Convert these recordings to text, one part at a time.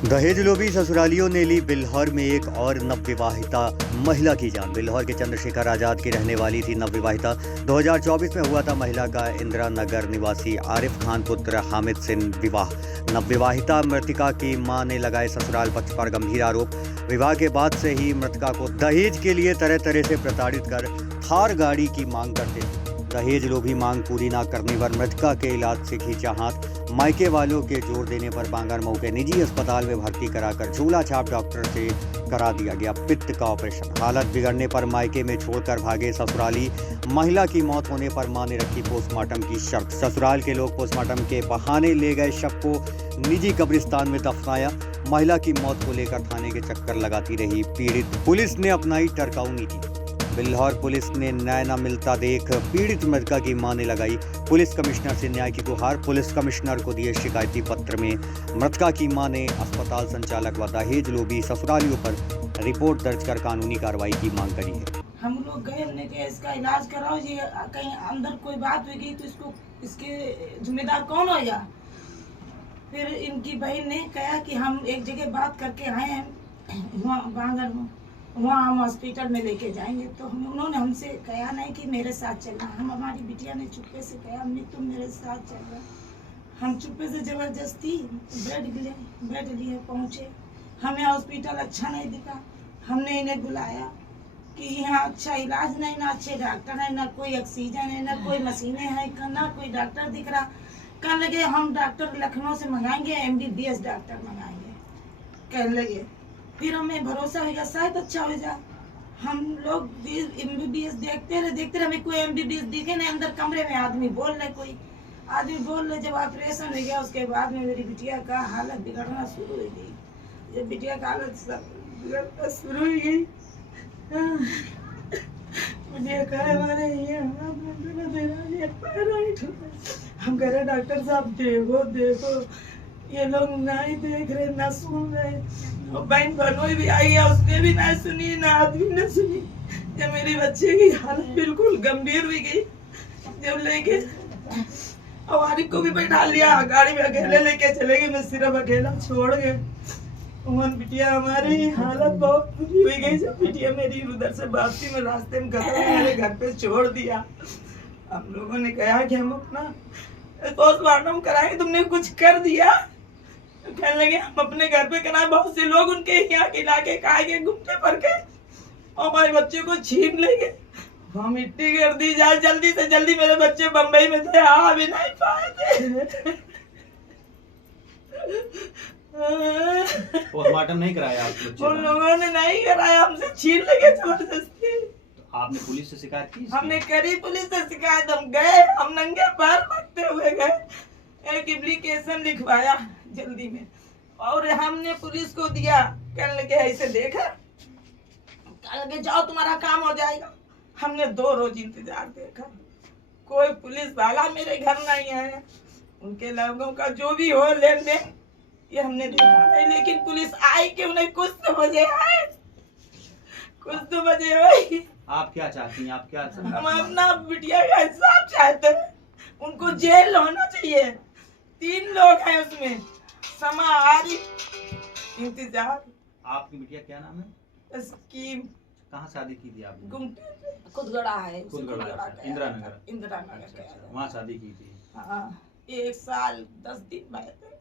दहेज लोभी ससुरालियों ने ली बिल्हौर में एक और नवविवाहिता महिला की जान। बिल्हौर के चंद्रशेखर आजाद की रहने वाली थी नवविवाहिता। 2024 में हुआ था महिला का इंदिरा नगर निवासी आरिफ खान पुत्र हामिद से विवाह। नवविवाहिता मृतका की मां ने लगाए ससुराल पक्ष पर गंभीर आरोप। विवाह के बाद से ही मृतका को दहेज के लिए तरह तरह से प्रताड़ित कर थार गाड़ी की मांग करते थे। दहेज लोभी मांग पूरी न करने पर मृतका के इलाज से खींचा हाथ। मायके वालों के जोर देने पर बांगरमऊ के निजी अस्पताल में भर्ती कराकर झूला छाप डॉक्टर से करा दिया गया पित्त का ऑपरेशन। हालत बिगड़ने पर मायके में छोड़कर भागे ससुराली। महिला की मौत होने पर मां ने रखी पोस्टमार्टम की शर्त। ससुराल के लोग पोस्टमार्टम के बहाने ले गए शव को निजी कब्रिस्तान में दफनाया। महिला की मौत को लेकर थाने के चक्कर लगाती रही पीड़ित। पुलिस ने अपनाई टरकाऊ नीति। बिल्हौर पुलिस ने न्याय न मिलता देख पीड़ित मृतका की मां ने लगाई पुलिस कमिश्नर से न्याय की गुहार। पुलिस कमिश्नर को दिए शिकायती पत्र में मृतका की मां ने अस्पताल संचालक व दहेज लोभी ससुरालियों पर रिपोर्ट दर्ज कर कानूनी कार्रवाई की मांग करी है। हम लोग गए, हमने कहा इसका इलाज कराओ, ये कहीं अंदर कोई बात होगी तो इसको इसके जिम्मेदार कौन होगा। फिर इनकी बहन ने कहा कि हम एक जगह बात करके आए हैं वहाँ बांगर में, वहाँ हम हॉस्पिटल में लेके जाएंगे। तो उन्होंने हमसे कहा नहीं कि मेरे साथ चलना। हम हमारी बिटिया ने चुप्पे से कहा अम्मी तुम मेरे साथ चल रहे। हम चुप्पे से जबरदस्ती बेड लिए पहुँचे। हमें हॉस्पिटल अच्छा नहीं दिखा। हमने इन्हें बुलाया कि यहाँ अच्छा इलाज नहीं, ना अच्छे डॉक्टर है, ना कोई ऑक्सीजन है, ना कोई मशीनें हैं, ना कोई डॉक्टर दिख रहा। कहने लगे हम डॉक्टर लखनऊ से मंगाएंगे, MBBS डॉक्टर मंगाएंगे। कहने लगे फिर हमें भरोसा हो गया शायद अच्छा हो जाए। हम लोग MBBS देखते रहे, हमें कोई MBBS दिखे नहीं। अंदर कमरे में आदमी बोल रहे। जब ऑपरेशन हो गया उसके बाद में मेरी बिटिया का हालत बिगड़ना शुरू हो गई। जब बिटिया का हालत बिगड़ना शुरू हो गई, बिटिया का हमारे हम कह रहे डॉक्टर साहब देखो ये लोग नहीं देख रहे, ना सुन रहे। और बहन बनोई भी आई है, उसने भी ना सुनी, ना आदमी ने सुनी। जब मेरी बच्चे की हालत बिल्कुल गंभीर हुई गई, जब लेके हमारी को भी बैठा लिया गाड़ी में, अकेले लेके चले गए। मैं सिर्फ अकेला छोड़ गए। बिटिया हमारी हालत बहुत बुरी हुई गई। जब बिटिया मेरी उधर से वापसी में रास्ते में मेरे घर पे छोड़ दिया। हम लोगों ने कहा कि हम अपना पोस्टमार्टम कराएंगे, तुमने कुछ कर दिया। कहने लगे हम अपने घर पे कराए। बहुत से लोग उनके यहाँ के इलाके खाएंगे घूमते पर के और हमारे बच्चे को छीन लेंगे। वहाँ मिट्टी कर दी जाए जल्दी से जल्दी। मेरे बच्चे बम्बई में थे, आ भी नहीं पाए थे। पोस्टमार्टम नहीं कराया आप बच्चे? उन लोगों ने नहीं कराया, हमसे छीन लेंगे जबरदस्ती। तो आपने पुलिस से शिकायत की? हमने करी पुलिस से शिकायत। हम गए, हम नंगे पैर भागते हुए गए, एक एप्लीकेशन लिखवाया जल्दी में और हमने पुलिस को दिया। कहने लगे ऐसे देखा, कहने लगे जाओ तुम्हारा काम हो जाएगा। हमने 2 रोज इंतजार देखा, कोई पुलिस वाला मेरे घर नहीं आया। उनके लोगों का जो भी हो लेन देन ये हमने देखा नहीं, लेकिन पुलिस आई कि उन्हें कुछ तो बजे आए, कुछ तो बजे हुए। आप क्या चाहती हैं? आप क्या हम अपना बिटिया का इंसाफ चाहते हैं। उनको जेल होना चाहिए। 3 लोग हैं उसमें, समा आरिफ इंतजार। आपकी बिटिया क्या नाम है? स्कीम। कहाँ शादी की थी आपने? गुमटी खुदगड़ा है, इंदिरा नगर। वहाँ शादी की थी? हाँ, 1 साल 10 दिन में थे।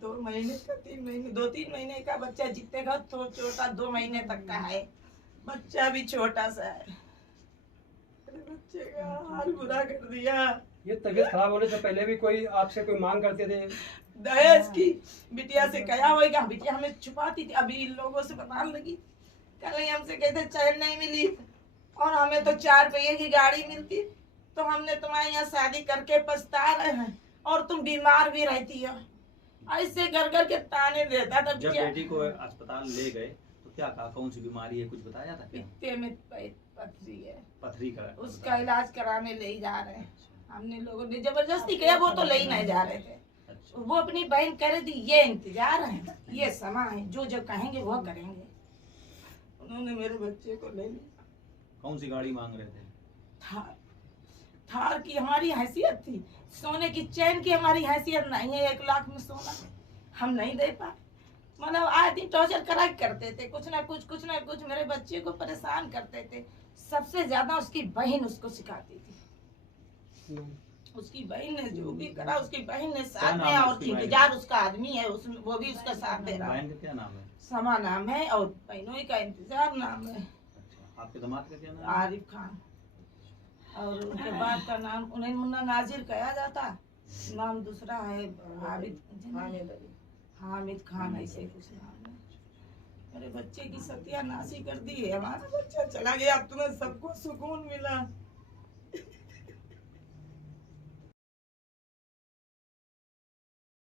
2 महीने का 3 महीने 2-3 महीने का बच्चा जीतेगा तो छोटा 2 महीने तक का है। बच्चा भी छोटा सा है। बच्चे का हाल बुरा कर दिया। ये तबीयत खराब होने से पहले भी कोई आपसे कोई मांग करते थे? दहेज की बिटिया से कहा होगा, बिटिया हमें छुपाती थी। अभी इन लोगों से बताने लगी, कल हमसे कहते चैन नहीं मिली और हमें तो 4 पहिए की गाड़ी मिलती तो हमने तुम्हारे यहाँ शादी करके पछता रहे हैं और तुम बीमार भी रहती हो। ऐसे घर के ताने देता था। जब बेटी को अस्पताल ले गए तो क्या कहा, कौन सी बीमारी है, कुछ बताया था क्या? पित्ते में पथरी है, पथरी का उसका इलाज कराने ले जा रहे हैं। हमने लोगों ने जबरदस्ती किया, वो तो ले ही नहीं जा रहे थे। अच्छा। वो अपनी बहन कह रही थी ये इंतजार है, ये समा है, जो जो कहेंगे वो करेंगे। उन्होंने मेरे बच्चे को ले लिया। कौन सी गाड़ी मांग रहे थे? थार की हमारी हैसियत थी, सोने की चैन की हमारी हैसियत नहीं है। 1 लाख में सोना हम नहीं दे पाए। मतलब आए दिन टॉर्चर करा के करते थे, कुछ ना कुछ मेरे बच्चे को परेशान करते थे। सबसे ज्यादा उसकी बहन उसको सिखाती थी। उसकी बहन ने जो भी करा, उसकी बहन ने साथ में, और 3000 उसका आदमी है उसमें, वो भी उसका साथ दे रहा है। बहन का क्या नाम है? समा नाम है और बहनों का इंतजार नाम है। अच्छा, आपके दामाद का क्या नाम है? आरिफ खान। और उनके बाद का नाम उन्हें मुन्ना नाजिर कहा जाता, नाम दूसरा है हामिद खान, ऐसे कुछ नाम है। मेरे बच्चे की सत्यानाशी कर दी है। हमारा बच्चा चला गया, अब तुम्हें सबको सुकून मिला।